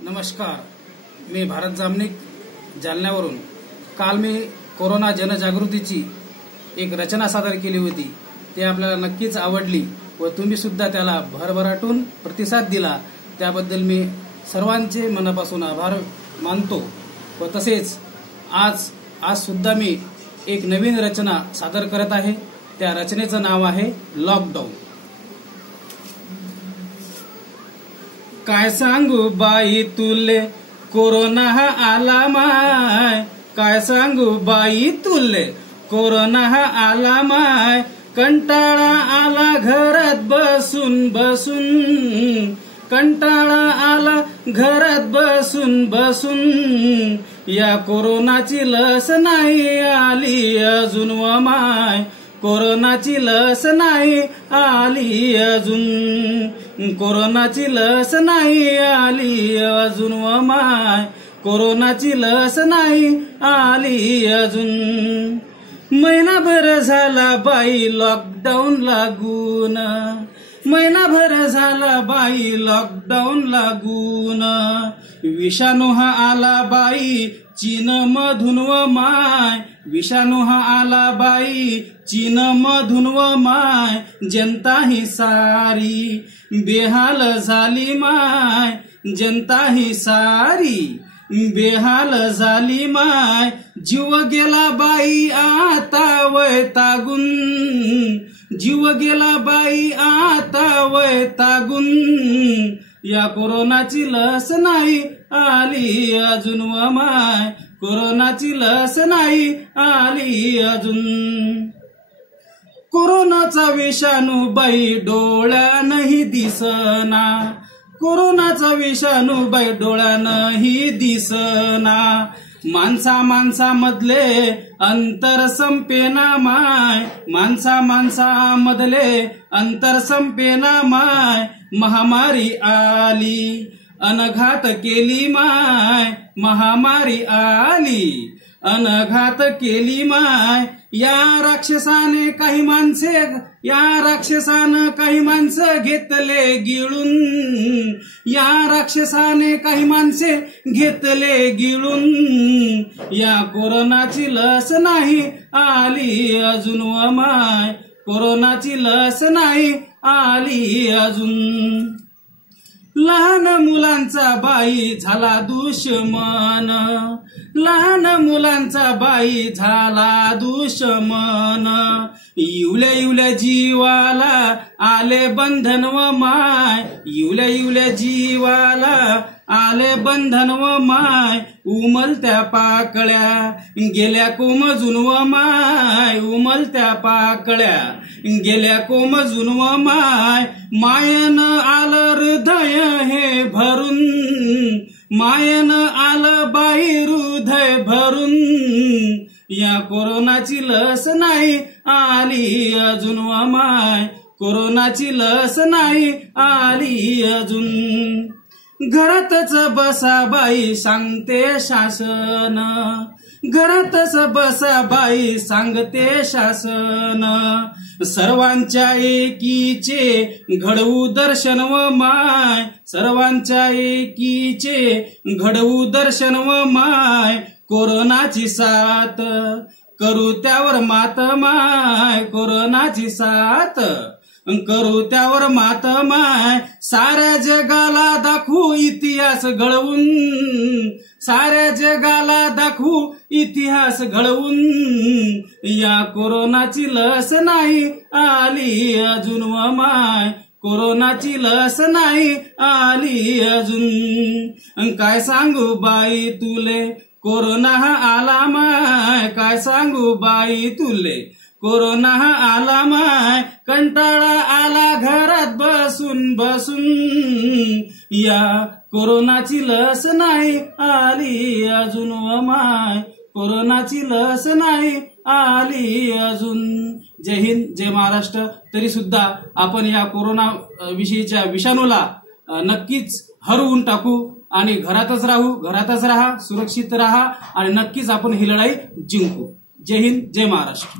नमस्कार, मी भारत जामनिक जालन्यावरून। काल मी कोरोना जनजागृतीची एक रचना सादर केली होती। ती आपल्याला नक्कीच आवडली व तुम्ही सुद्धा त्याला भरभराटून प्रतिसाद दिला, त्याबद्दल मी सर्वांचे मनापासून आभार मानतो। व तसेच आज सुद्धा मी एक नवीन रचना सादर करत आहे। त्या रचनेचं नाव आहे लॉकडाऊन। काय सांगू बाई तुले कोरोना हा आला माय, काय सांगू बाई तुले कोरोना हा आला माय। कंटाळा आला घरात बसून बसून, कंटाळा आला घरात बसून बसून। या कोरोनाची लस नाही आली अजून व माय, कोरोनाची लस नाही आली अजून, कोरोनाची लस नाही आली अजून व माय, कोरोनाची लस नाही आली अजून। महिनाभर झाला बाई लॉकडाऊन लागून, महिनाभर झाला बाई लॉकडाऊन लागून। विषाणू हा आला बाई चीन मधून व माय, विषाणू हा आला बाई चीन मधून व माय। जनता ही सारी बेहाल झाली माय, जनता ही सारी बेहाल झाली माय। जीव गेला बाई आता वैतागून, जीव गेला बाई आता वैतागून। या कोरोनाची लस नाही आली अजून व माय, कोरोनाची लस नाही आली अजून। कोरोनाचा विषाणू बाई डोळ्यानही दिसना, कोरोनाचा विषाणू बाई डोळ्यानही दिसना। माणसा माणसामधले अंतर संपेना माय, माणसा माणसामधले अंतर संपेना माय। महामारी आली अनघात केली माय, महामारी आली अनघात केली माय। या राक्षसाने काही माणसे, या राक्षसानं काही माणसं घेतले गिळून, या राक्षसाने काही माणसे घेतले गिळून। या कोरोनाची लस नाही आली अजून व माय, कोरोनाची लस नाही आली अजून। लहान मुलांचा बाई झाला दुश्मन, लहान मुलांचा बाई झाला दुश्मन। इवल्या इवल्या जीवाला आले बंधन व माय, इवल्या इवल्या जीवाला आले बंधन व माय। उमलत्या पाकळ्या गेल्या कोमजून व माय, उमलत्या पाकळ्या गेल्या कोमजून व माय। मायन आलं हृदय हे भरून, मायन आलं बाई हृदय भरून। या कोरोनाची लस नाही आली अजून व माय, कोरोनाची लस नाही आली अजून। घरातच बसा बाई सांगते शासन, घरातच बसा बाई सांगते शासन। सर्वांच्या एकीचे घडवू दर्शन व माय, सर्वांच्या एकीचे घडवू दर्शन व माय। कोरोनाची साथ करू त्यावर मात माय, कोरोनाची साथ करू त्यावर मात माय। साऱ्या जगाला दाखवू इतिहास घडवून, साऱ्या जगाला दाखवू इतिहास घडवून। या कोरोनाची लस नाही आली अजून व माय, कोरोनाची लस नाही आली अजून। काय सांगू बाई तुले कोरोना हा आला माय, काय सांगू बाई तुले कोरोना हा आला माय। कंटाळा आला घरात बसून बसून, या कोरोनाची लस नाही आली अजून व माय, कोरोनाची लस नाही आली अजून। जय हिंद, जय महाराष्ट्र। तरी सुद्धा आपण या कोरोना विषयीच्या विषाणूला नक्कीच हरवून टाकू आणि घरातच राहू, घरातच राहा, सुरक्षित राहा आणि नक्कीच आपण ही लढाई जिंकू। जय हिंद, जय महाराष्ट्र।